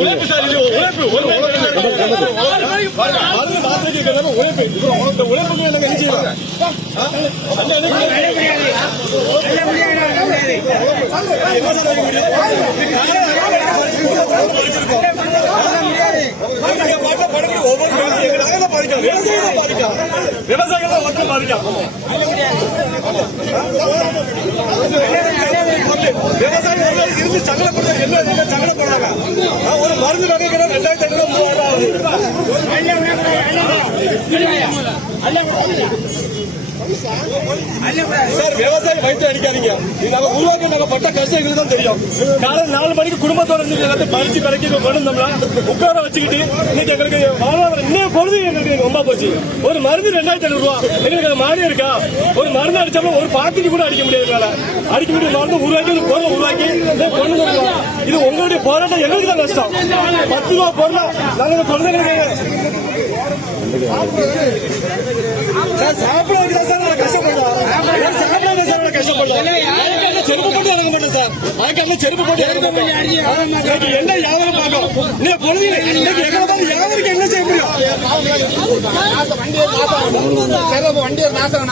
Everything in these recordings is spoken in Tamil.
உழைப்பு சார், இது உழைப்பு. உழைப்புக்கு நாங்க என்ன செய்யலாம்? விவசாயிகள் மட்டும் பாதிக்கலாம். விவசாயிகள் இருந்து சங்கடப்படுறது என்ன சங்கடப்படுறாங்க? ஒரு மருந்து வகைகள் 2500 சார், விவசாயி வயிற்று அடிக்காதீங்க. நாங்க உருவாக்க நாங்க பட்ட கஷ்டம் எங்களுக்கு தான் தெரியும். காலை 4 மணிக்கு குடும்பத்தோட இருந்து எல்லாத்தையும் பறிச்சு கடைக்கு கொண்டு வந்தோம்னா உட்கார வச்சுக்கிட்டு இன்னைக்கு எங்களுக்கு வாழ்வாதாரம் இன்னும் பொழுது எங்களுக்கு ரொம்ப போச்சு. ஒரு மருந்து 2500 ரூபா எங்களுக்கு மானியம் இருக்கா? ஒரு மருந்து அடிச்சாலும் ஒரு பாக்கெட் கூட அடிக்க முடியாது. அடிக்க முடியும் மருந்து உருவாக்கி ஒரு பொருளை உருவாக்கி கொண்டு வருவோம். இது உங்களுடைய போராட்டம், எங்களுக்கு தான் கஷ்டம். 10 ரூபா பொருளா நாங்க குழந்தைங்களுக்கு சார் சாப்பிட வைக்கிறோம் சார். நான் கஷ்டப்படுறோம். சாப்பிடாத சார், நான் கஷ்டப்படுறோம். செருப்பு போட்டு இறங்க மாட்டேன் சார். அதுக்கு செருப்பு போட்டு இறங்க மாட்டேன். என்ன வியாபாரம் பார்க்கும் நீங்க பொழுது இன்னைக்கு எங்களை பார்த்து வியாபாரிக்கு என்ன செய்ய முடியும்? வண்டியை நாசம்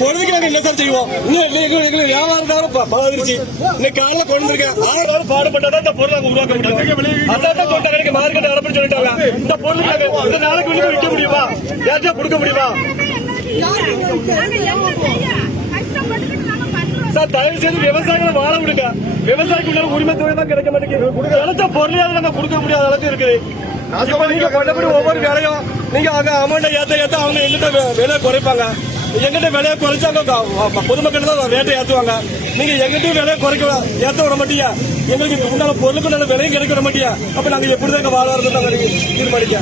பொழுதுக்கு நாங்க என்ன சார் செய்வோம்? எங்களுக்கு வியாபாரம் பழகிருச்சு. இன்னைக்கு காலைல கொண்டு இருக்கேன். 6 நாள் பாடுபட்டாதான் இந்த பொருள் நாங்க உருவாக்க முடியும். அதான் போட்டாங்க மார்க்கெட் நடப்பு சொல்லிட்டாங்க. இந்த பொருள் நாங்க இந்த நாளைக்கு வெளியே விற்க முடியுமா? யார்கிட்ட கொடுக்க முடியுமா? சார் தயவு செய்து விவசாயிகளை வாழ விடுங்க. விவசாயிக்கு உரிமை தொகை தான் கிடைக்க மாட்டேங்குது. கிடைச்ச பொருளையாவது நம்ம கொடுக்க முடியாத அளவுக்கு இருக்குது. நீங்க கொண்டபடி ஒவ்வொரு வேலையும் நீங்க அங்க அமௌண்ட்டை ஏத்த அவங்க எங்கிட்ட விலையை குறைப்பாங்க. எங்கிட்ட விலையை குறைச்சாங்க பொதுமக்கள் தான் ரேட்டை ஏற்றுவாங்க. நீங்க எங்கிட்டையும் விலையை குறைக்க ஏற்ற விட மாட்டீங்க. எங்களுக்கு உண்டான பொருளுக்கு நல்ல விலையும் கிடைக்க விட மாட்டீங்க. அப்ப நாங்க எப்படிதான் வாழ்வாரத்தை நாங்க தீர்மானிக்க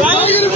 காய்கறி